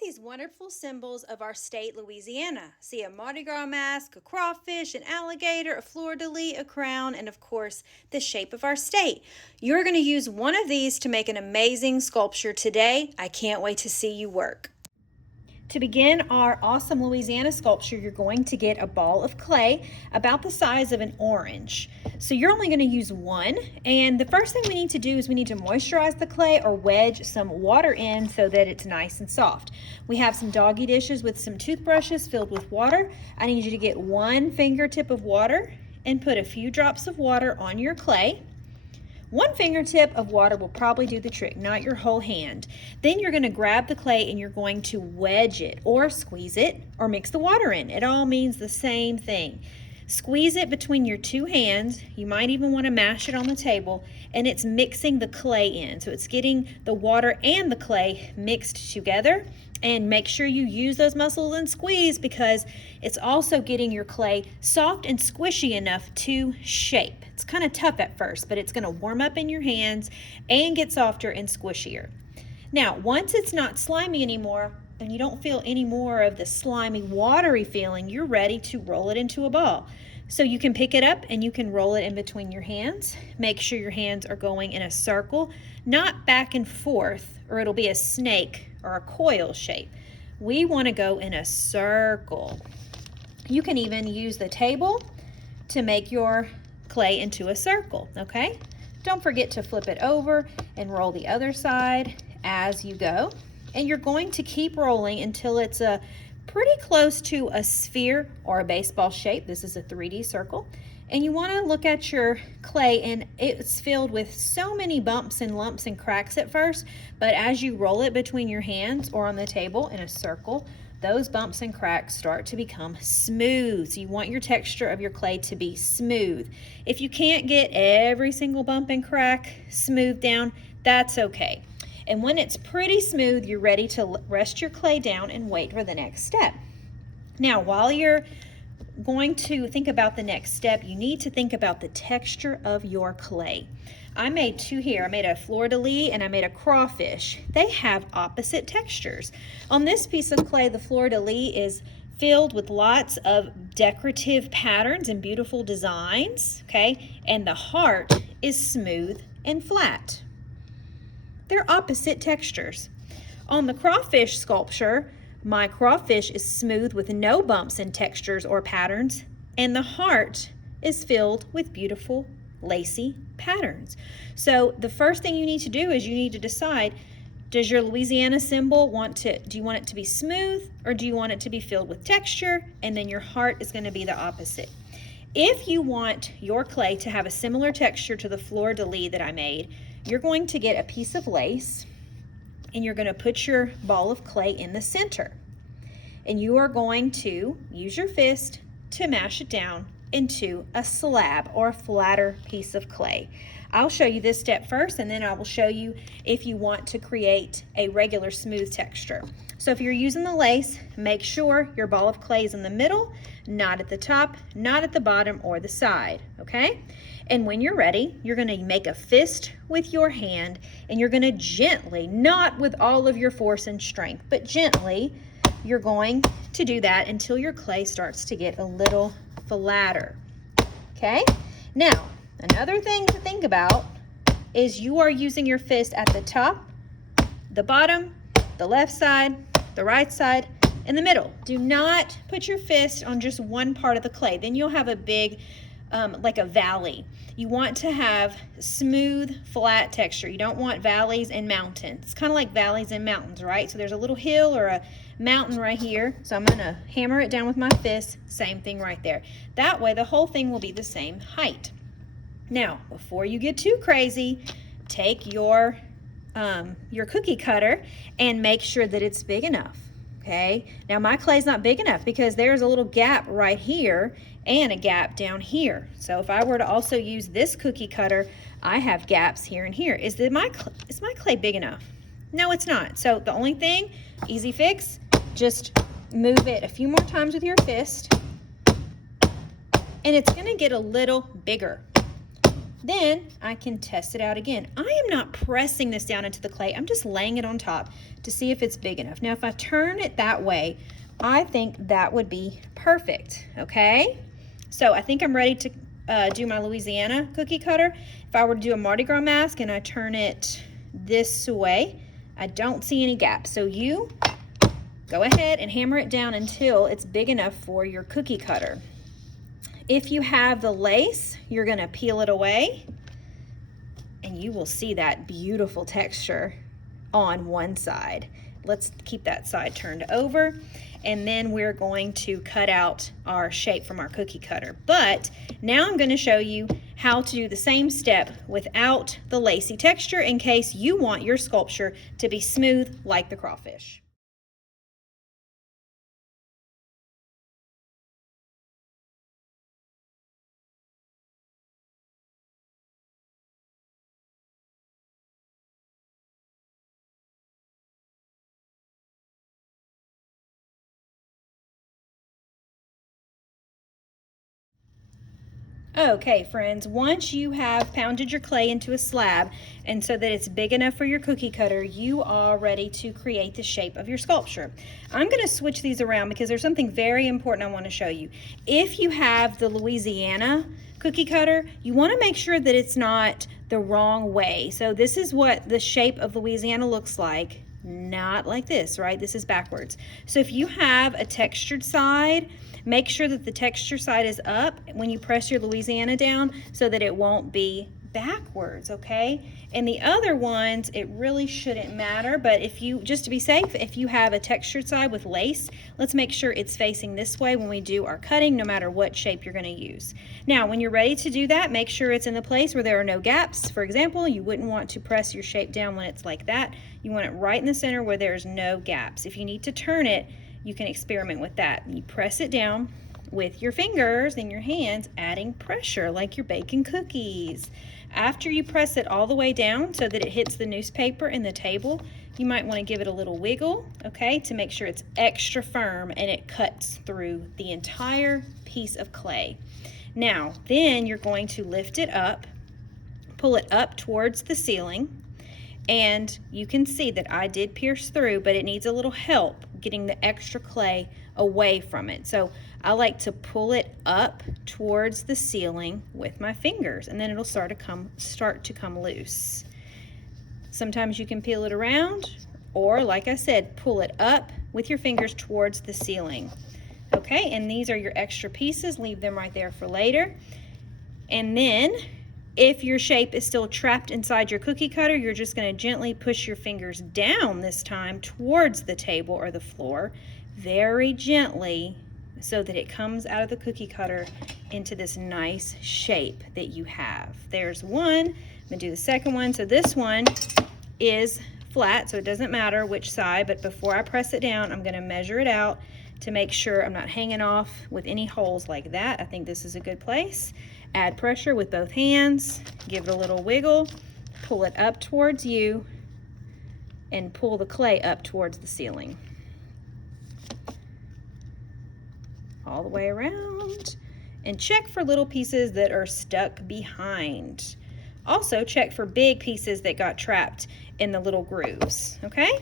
these wonderful symbols of our state, Louisiana. See a Mardi Gras mask, a crawfish, an alligator, a fleur-de-lis, a crown, and of course, the shape of our state. You're going to use one of these to make an amazing sculpture today. I can't wait to see you work. To begin our awesome Louisiana sculpture, you're going to get a ball of clay about the size of an orange. So you're only going to use one, and the first thing we need to do is we need to moisturize the clay or wedge some water in so that it's nice and soft. We have some doggy dishes with some toothbrushes filled with water. I need you to get one fingertip of water and put a few drops of water on your clay. One fingertip of water will probably do the trick, not your whole hand. Then you're going to grab the clay and you're going to wedge it or squeeze it or mix the water in. It all means the same thing. Squeeze it between your two hands. You might even want to mash it on the table, and it's mixing the clay in. So it's getting the water and the clay mixed together. And make sure you use those muscles and squeeze, because it's also getting your clay soft and squishy enough to shape. It's kind of tough at first, but it's going to warm up in your hands and get softer and squishier. Now, once it's not slimy anymore and you don't feel any more of the slimy, watery feeling, you're ready to roll it into a ball. So you can pick it up and you can roll it in between your hands. Make sure your hands are going in a circle, not back and forth, or it'll be a snake or a coil shape. We want to go in a circle. You can even use the table to make your clay into a circle, okay? Don't forget to flip it over and roll the other side as you go. And you're going to keep rolling until it's pretty close to a sphere or a baseball shape. This is a 3D circle. And you want to look at your clay, and it's filled with so many bumps and lumps and cracks at first, but as you roll it between your hands or on the table in a circle, those bumps and cracks start to become smooth. So you want your texture of your clay to be smooth. If you can't get every single bump and crack smoothed down, that's okay. And when it's pretty smooth, you're ready to rest your clay down and wait for the next step. Now, while you're going to think about the next step, you need to think about the texture of your clay. I made two here. I made a fleur-de-lis and I made a crawfish. They have opposite textures. On this piece of clay, the fleur-de-lis is filled with lots of decorative patterns and beautiful designs, okay? And the heart is smooth and flat. They're opposite textures. On the crawfish sculpture, my crawfish is smooth with no bumps and textures or patterns, and the heart is filled with beautiful lacy patterns. So the first thing you need to do is you need to decide, does your Louisiana symbol do you want it to be smooth, or do you want it to be filled with texture? And then your heart is going to be the opposite. If you want your clay to have a similar texture to the fleur-de-lis that I made, you're going to get a piece of lace and you're going to put your ball of clay in the center. And you are going to use your fist to mash it down into a slab or a flatter piece of clay. I'll show you this step first, and then I will show you if you want to create a regular smooth texture. So if you're using the lace, make sure your ball of clay is in the middle, not at the top, not at the bottom or the side, okay? And when you're ready, you're going to make a fist with your hand, and you're going to gently, not with all of your force and strength, but gently, you're going to do that until your clay starts to get a little flatter, okay? Now, another thing to think about is you are using your fist at the top, the bottom, the left side, the right side, and the middle. Do not put your fist on just one part of the clay. Then you'll have a big, like a valley. You want to have smooth, flat texture. You don't want valleys and mountains. It's kind of like valleys and mountains, right? So there's a little hill or a mountain right here. So I'm gonna hammer it down with my fist. Same thing right there. That way the whole thing will be the same height. Now, before you get too crazy, take your cookie cutter and make sure that it's big enough. Okay, now my clay's not big enough because there's a little gap right here and a gap down here. So if I were to also use this cookie cutter, I have gaps here and here. Is my clay big enough? No, it's not. So the only thing, easy fix, just move it a few more times with your fist, and it's gonna get a little bigger. Then I can test it out again. I am not pressing this down into the clay. I'm just laying it on top to see if it's big enough. Now, if I turn it that way, I think that would be perfect, okay? So I think I'm ready to do my Louisiana cookie cutter. If I were to do a Mardi Gras mask and I turn it this way, I don't see any gaps. So you go ahead and hammer it down until it's big enough for your cookie cutter. If you have the lace, you're gonna peel it away and you will see that beautiful texture on one side. Let's keep that side turned over, and then we're going to cut out our shape from our cookie cutter. But now I'm going to show you how to do the same step without the lacy texture in case you want your sculpture to be smooth like the crawfish. Okay, friends, once you have pounded your clay into a slab and so that it's big enough for your cookie cutter, you are ready to create the shape of your sculpture. I'm going to switch these around because there's something very important I want to show you. If you have the Louisiana cookie cutter, you want to make sure that it's not the wrong way. So this is what the shape of Louisiana looks like. Not like this, right? This is backwards. So if you have a textured side, make sure that the texture side is up when you press your Louisiana down so that it won't be backwards, okay? And the other ones, it really shouldn't matter, but if you, just to be safe, if you have a textured side with lace, let's make sure it's facing this way when we do our cutting, no matter what shape you're gonna use. Now, when you're ready to do that, make sure it's in the place where there are no gaps. For example, you wouldn't want to press your shape down when it's like that. You want it right in the center where there's no gaps. If you need to turn it, you can experiment with that. You press it down with your fingers and your hands, adding pressure like you're baking cookies. After you press it all the way down so that it hits the newspaper and the table, you might want to give it a little wiggle, okay, to make sure it's extra firm and it cuts through the entire piece of clay. Now, then you're going to lift it up, pull it up towards the ceiling, and you can see that I did pierce through, but it needs a little help getting the extra clay away from it. So I like to pull it up towards the ceiling with my fingers, and then it'll start to come loose. Sometimes you can peel it around, or like I said, pull it up with your fingers towards the ceiling. Okay, and these are your extra pieces. Leave them right there for later. And then if your shape is still trapped inside your cookie cutter, you're just going to gently push your fingers down this time towards the table or the floor, very gently, so that it comes out of the cookie cutter into this nice shape that you have. There's one. I'm going to do the second one. So this one is flat, so it doesn't matter which side, but before I press it down, I'm going to measure it out to make sure I'm not hanging off with any holes like that. I think this is a good place. Add pressure with both hands, give it a little wiggle, pull it up towards you, and pull the clay up towards the ceiling. All the way around, and check for little pieces that are stuck behind. Also check for big pieces that got trapped in the little grooves, okay?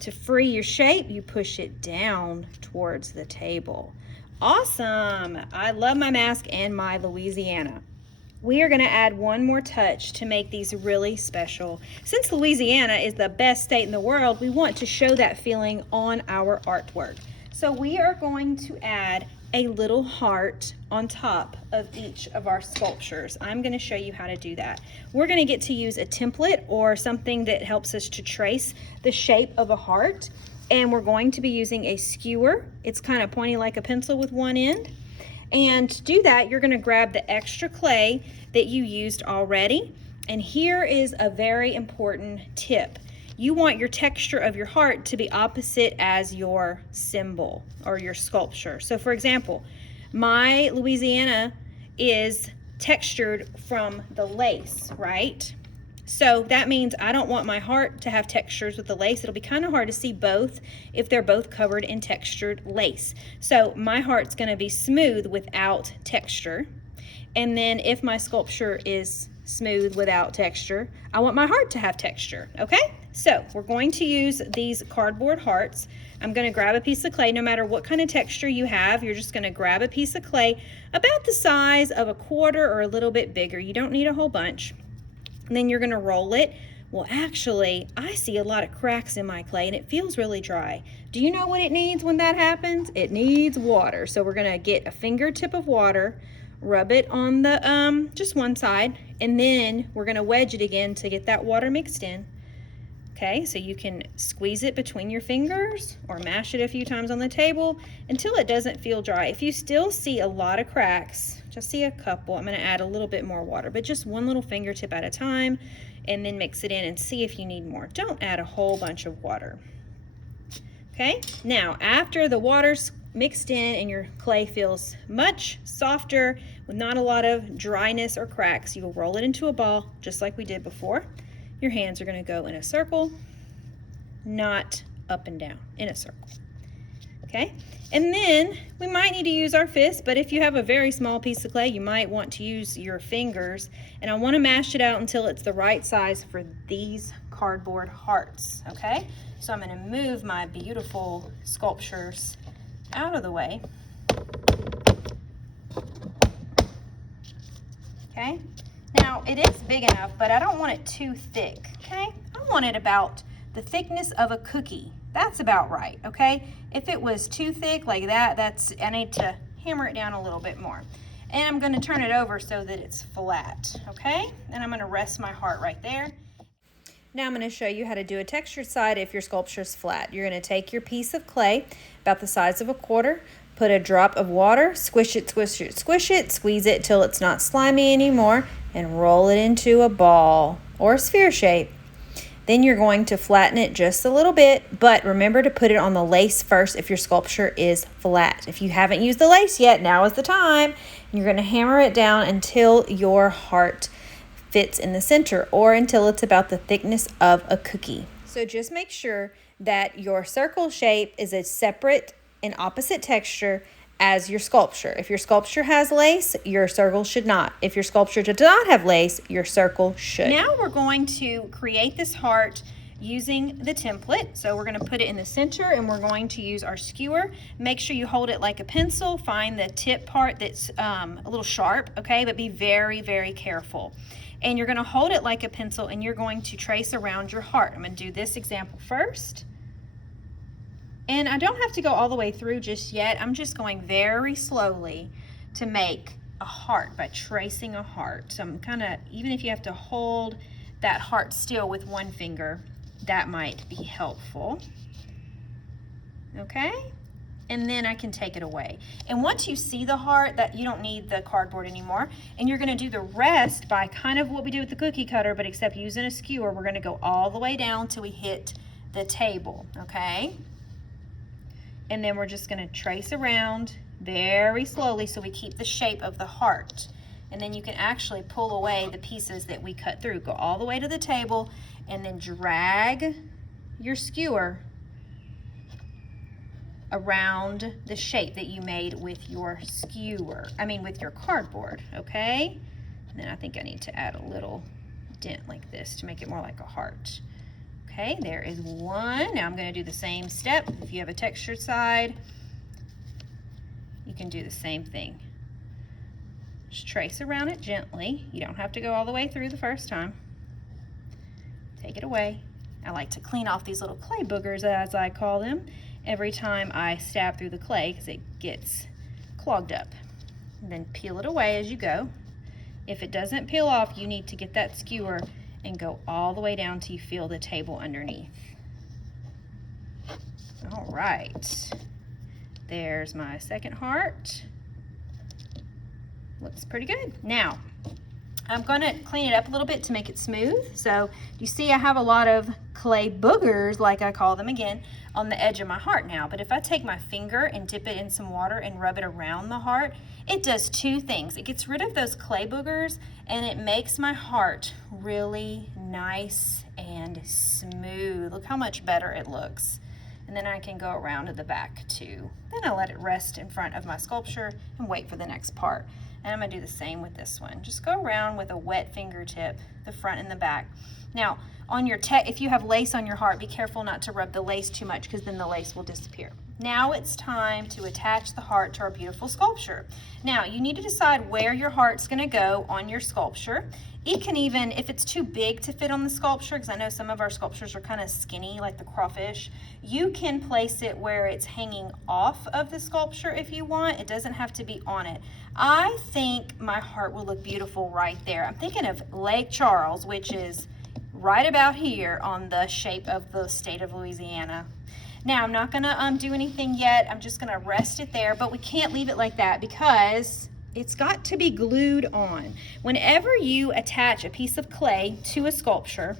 To free your shape, you push it down towards the table. Awesome! I love my mask and my Louisiana. We are going to add one more touch to make these really special. Since Louisiana is the best state in the world, we want to show that feeling on our artwork. So we are going to add a little heart on top of each of our sculptures. I'm going to show you how to do that. We're going to get to use a template or something that helps us to trace the shape of a heart, and we're going to be using a skewer. It's kind of pointy like a pencil with one end. And to do that, you're going to grab the extra clay that you used already. And here is a very important tip. You want your texture of your heart to be opposite as your symbol or your sculpture. So for example, my Louisiana is textured from the lace, right? So that means I don't want my heart to have textures with the lace. It'll be kind of hard to see both if they're both covered in textured lace. So my heart's going to be smooth without texture. And then if my sculpture is smooth without texture, I want my heart to have texture, okay? So we're going to use these cardboard hearts. I'm going to grab a piece of clay. No matter what kind of texture you have, you're just going to grab a piece of clay about the size of a quarter or a little bit bigger. You don't need a whole bunch. And then you're going to roll it. Well, actually, I see a lot of cracks in my clay and it feels really dry. Do you know what it needs when that happens? It needs water. So we're going to get a fingertip of water, rub it on the just one side, and then we're going to wedge it again to get that water mixed in. Okay, so you can squeeze it between your fingers or mash it a few times on the table until it doesn't feel dry. If you still see a lot of cracks, just see a couple, I'm going to add a little bit more water, but just one little fingertip at a time, and then mix it in and see if you need more. Don't add a whole bunch of water. Okay, now after the water's mixed in and your clay feels much softer with not a lot of dryness or cracks, you will roll it into a ball just like we did before. Your hands are going to go in a circle, not up and down, in a circle. Okay, and then we might need to use our fist, but if you have a very small piece of clay, you might want to use your fingers. And I want to mash it out until it's the right size for these cardboard hearts. Okay, so I'm going to move my beautiful sculptures out of the way. Okay, now it is big enough, but I don't want it too thick. Okay, I want it about the thickness of a cookie. That's about right. Okay, if it was too thick like that, I need to hammer it down a little bit more. And I'm going to turn it over so that it's flat. Okay, and I'm going to rest my heart right there. Now I'm going to show you how to do a textured side if your sculpture is flat. You're going to take your piece of clay about the size of a quarter, put a drop of water, squish it, squish it, squish it, squeeze it till it's not slimy anymore, and roll it into a ball or a sphere shape. Then you're going to flatten it just a little bit, but remember to put it on the lace first if your sculpture is flat. If you haven't used the lace yet, now is the time. You're going to hammer it down until your heart fits in the center or until it's about the thickness of a cookie. So just make sure that your circle shape is a separate and opposite texture as your sculpture. If your sculpture has lace, your circle should not. If your sculpture does not have lace, your circle should. Now we're going to create this heart using the template. So we're going to put it in the center and we're going to use our skewer. Make sure you hold it like a pencil. Find the tip part that's a little sharp, okay? But be very, very careful. And you're going to hold it like a pencil and you're going to trace around your heart. I'm going to do this example first. And I don't have to go all the way through just yet. I'm just going very slowly to make a heart by tracing a heart. So I'm kind of, even if you have to hold that heart still with one finger, that might be helpful. Okay? And then I can take it away. And once you see the heart, that you don't need the cardboard anymore. And you're gonna do the rest by kind of what we do with the cookie cutter, but except using a skewer, we're gonna go all the way down till we hit the table, okay? And then we're just gonna trace around very slowly so we keep the shape of the heart. And then you can actually pull away the pieces that we cut through. Go all the way to the table and then drag your skewer around the shape that you made with your with your cardboard, okay? And then I think I need to add a little dent like this to make it more like a heart. Okay, there is one. Now I'm going to do the same step. If you have a textured side, you can do the same thing. Just trace around it gently. You don't have to go all the way through the first time. Take it away. I like to clean off these little clay boogers, as I call them, every time I stab through the clay because it gets clogged up. And then peel it away as you go. If it doesn't peel off, you need to get that skewer and go all the way down till you feel the table underneath. All right, there's my second heart. Looks pretty good. Now, I'm gonna clean it up a little bit to make it smooth. So you see I have a lot of clay boogers, like I call them again, on the edge of my heart now. But if I take my finger and dip it in some water and rub it around the heart, it does two things. It gets rid of those clay boogers and it makes my heart really nice and smooth. Look how much better it looks. And then I can go around to the back too. Then I let it rest in front of my sculpture and wait for the next part. And I'm gonna do the same with this one. Just go around with a wet fingertip, the front and the back. Now, on your if you have lace on your heart, be careful not to rub the lace too much because then the lace will disappear. Now it's time to attach the heart to our beautiful sculpture. Now, you need to decide where your heart's gonna go on your sculpture. It can even, if it's too big to fit on the sculpture, because I know some of our sculptures are kind of skinny, like the crawfish, you can place it where it's hanging off of the sculpture if you want. It doesn't have to be on it. I think my heart will look beautiful right there. I'm thinking of Lake Charles, which is right about here on the shape of the state of Louisiana. Now, I'm not gonna do anything yet. I'm just gonna rest it there, but we can't leave it like that because it's got to be glued on. Whenever you attach a piece of clay to a sculpture,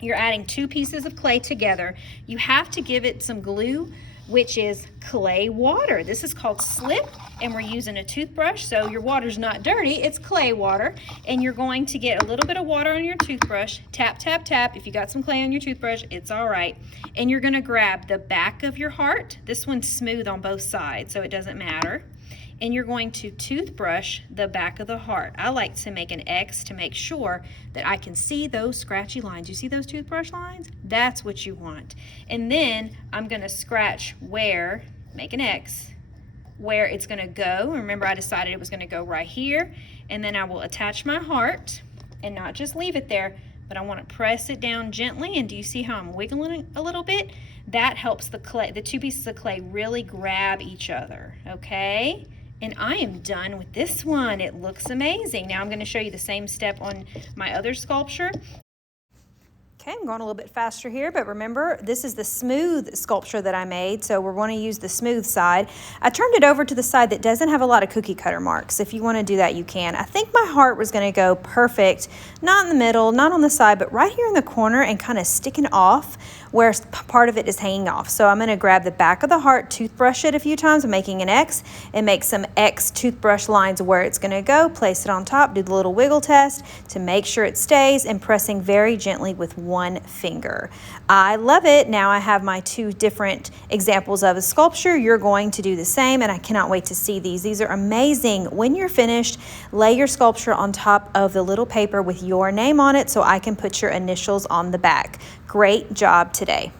you're adding two pieces of clay together. You have to give it some glue, which is clay water. This is called slip, and we're using a toothbrush, so your water's not dirty, it's clay water. And you're going to get a little bit of water on your toothbrush, tap, tap, tap. If you got some clay on your toothbrush, it's all right. And you're gonna grab the back of your heart. This one's smooth on both sides, so it doesn't matter. And you're going to toothbrush the back of the heart. I like to make an X to make sure that I can see those scratchy lines. You see those toothbrush lines? That's what you want. And then I'm gonna scratch where, make an X, where it's gonna go. Remember, I decided it was gonna go right here. And then I will attach my heart and not just leave it there, but I wanna press it down gently. And do you see how I'm wiggling it a little bit? That helps the clay, the two pieces of clay really grab each other, okay? And I am done with this one. It looks amazing. Now I'm going to show you the same step on my other sculpture. Okay, I'm going a little bit faster here, but remember, this is the smooth sculpture that I made, so we're going to use the smooth side. I turned it over to the side that doesn't have a lot of cookie cutter marks. If you want to do that, you can. I think my heart was going to go perfect, not in the middle, not on the side, but right here in the corner and kind of sticking off where part of it is hanging off. So I'm going to grab the back of the heart, toothbrush it a few times, I'm making an X, and make some X toothbrush lines where it's going to go. Place it on top, do the little wiggle test to make sure it stays, and pressing very gently with one finger. I love it. Now I have my two different examples of a sculpture. You're going to do the same, and I cannot wait to see these. These are amazing. When you're finished, lay your sculpture on top of the little paper with your name on it so I can put your initials on the back. Great job today.